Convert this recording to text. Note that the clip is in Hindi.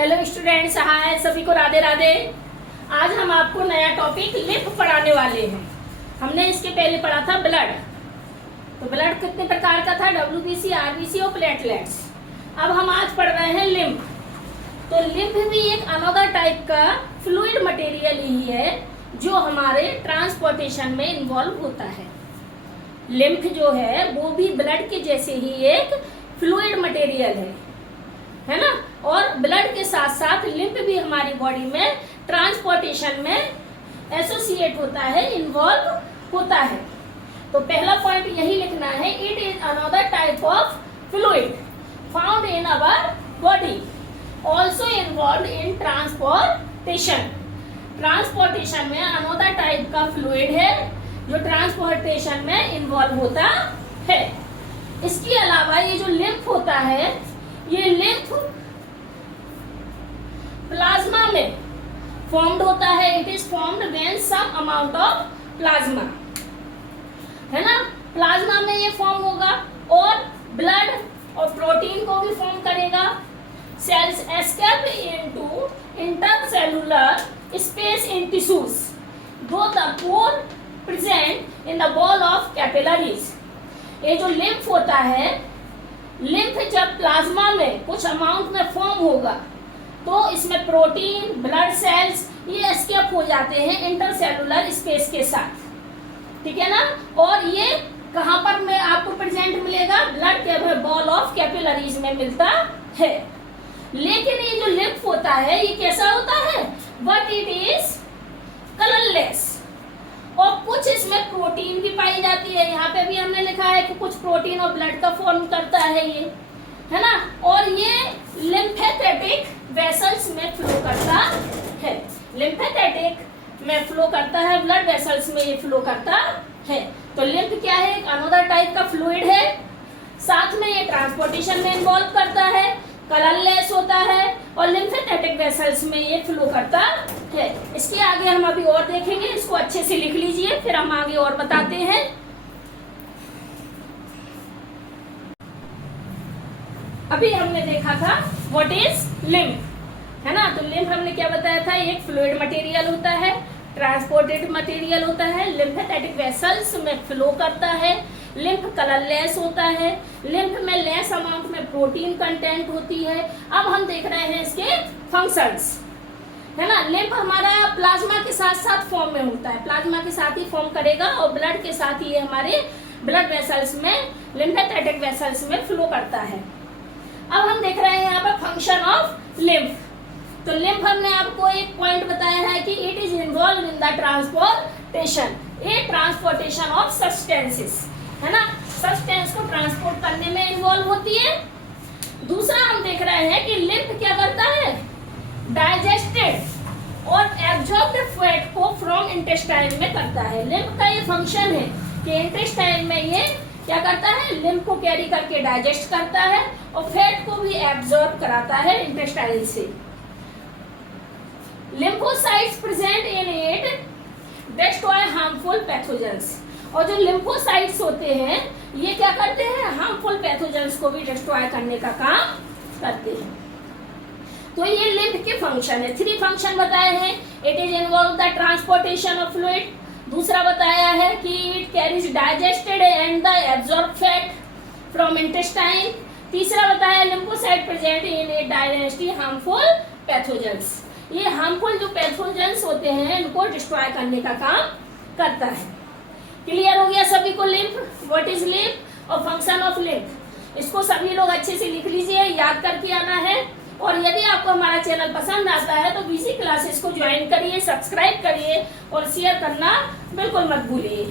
हेलो स्टूडेंट्स, हाय सभी को राधे राधे। आज हम आपको नया टॉपिक लिम्फ पढ़ाने वाले हैं। हमने इसके पहले पढ़ा था ब्लड। तो ब्लड कितने प्रकार का था? WBC, RBC और प्लेटलेट्स। अब हम आज पढ़ रहे हैं लिम्फ। तो लिम्फ भी एक अनदर टाइप का फ्लूइड मटेरियल ही है जो हमारे ट्रांसपोर्टेशन में इन्वॉल्व होता है। लिम्फ जो है वो भी ब्लड के जैसे ही एक फ्लूइड मटेरियल है ना। और ब्लड के साथ साथ लिम्फ भी हमारी बॉडी में ट्रांसपोर्टेशन में एसोसिएट होता है, इन्वॉल्व होता है। तो पहला पॉइंट यही लिखना है, it is another type of fluid found in our body also involve in transportation. Transportation में अनदर टाइप का फ्लूइड है जो ट्रांसपोर्टेशन में इन्वॉल्व होता है। इसके अलावा ये जो लिम्फ होता है, ये लिम्फ प्लाज्मा में फॉर्म्ड होता है। It is formed when some amount of plasma, है ना। प्लाज्मा में ये फॉर्म होगा और ब्लड और प्रोटीन को भी फॉर्म करेगा। Cells escape into intercellular space in tissues to the pore present in the wall of capillaries. ये जो लिम्फ होता है, लिम्फ जब प्लाज्मा में कुछ अमाउंट में फॉर्म होगा तो इसमें प्रोटीन, ब्लड सेल्स ये एस्केप हो जाते हैं इंटरसेलुलर स्पेस के साथ, ठीक है ना। और ये कहां पर में आपको प्रेजेंट मिलेगा? ब्लड के बॉल ऑफ कैपिलरीज में मिलता है। लेकिन ये जो लिम्फ होता है ये कैसा होता है? But it is colourless. और कुछ इसमें प्रोटीन भी पाई जाती है। यहाँ पे भी हमने लिखा है कि कुछ प्रोटीन और ब्लड का फॉर्म करता है ये, है ना। और ये लिम्फेथेटिक वेसल्स में फ्लो करता है। लिम्फेथेटिक में फ्लो करता है, ब्लड वेसल्स में ये फ्लो करता है। तो लिम्फ क्या है? एक अनदर टाइप का फ्लूइड है। साथ में ये ट्रांसपोर्टेशन में इन्वॉल्व करता है, कलरलेस होता है और लिम्फेथेटिक वेसल्स में ये फ्लो करता है। इसके आगे हम अभी और देखेंगे, इसको अच्छे से लिख लीजिए, फिर हम आगे और बताते हैं। अभी हमने देखा था व्हाट इज लिम्फ, है ना। तो लिम्फ हमने क्या बताया था? एक फ्लूइड मटेरियल होता है, ट्रांसपोर्टेड मटेरियल होता है, लिम्फेथेटिक वेसल्स में फ्लो करता है, लिम्फ कलरलेस होता है, लिम्फ में लेस अमाउंट में प्रोटीन कंटेंट होती है। अब हम देख रहे हैं इसके फंक्शंस, है ना। लिम्फ हमारा प्लाज्मा के साथ साथ फॉर्म में होता है, प्लाज्मा के साथ ही फॉर्म करेगा और ब्लड के साथ ही हमारे ब्लड वेसल्स में, लिम्फेथेटिक वेसल्स में फ्लो करता है। अब हम देख रहे हैं यहाँ पर फंक्शन ऑफ लिम्फ। तो लिम्फ हमने आपको एक पॉइंट बताया है कि it is involve in the transportation, ये ट्रांसपोर्टेशन ऑफ सब्सटेंसेस, है ना। सब्सटेंस को ट्रांसपोर्ट करने में इन्वॉल्व होती है। दूसरा हम देख रहे हैं कि लिम्फ क्या करता है? डाइजेस्टेड और एब्जॉर्ब्ड फैट को फ्रॉम इंटेस्टाइन में करता है। लिम्फ का ये फंक्शन है कि इंटेस्टाइन में ये क्या करता है? लिम्फ को कैरी करके डाइजेस्ट करता है और फैट को भी एब्जॉर्ब कराता है इंटेस्टाइन से। Lymphocytes present in it destroy harmful pathogens. और जो लिम्फोसाइट्स होते हैं ये क्या करते हैं? हार्मफुल पैथोजेंस को भी डिस्ट्रॉय करने का काम करते हैं। तो ये लिम्फ के फंक्शन है। 3 फंक्शन बताए हैं। It is involve the transportation of fluid. दूसरा बताया है कि it carries digested and the absorb fat from intestine. तीसरा बताया lymphocyte present in it digest harmful pathogens. ये हार्मफुल जो पैथोजेंस होते हैं इनको डिस्ट्रॉय करने का काम करता है। क्लियर हो गया सभी को लिम्फ, व्हाट इज लिम्फ और फंक्शन ऑफ लिम्फ। इसको सभी लोग अच्छे से लिख लीजिए, याद करके आना है। और यदि आपको हमारा चैनल पसंद आता है तो BC क्लासेस को ज्वाइन करिए, सब्सक्राइब करिए और शेयर करना बिल्कुल मत भूलिए।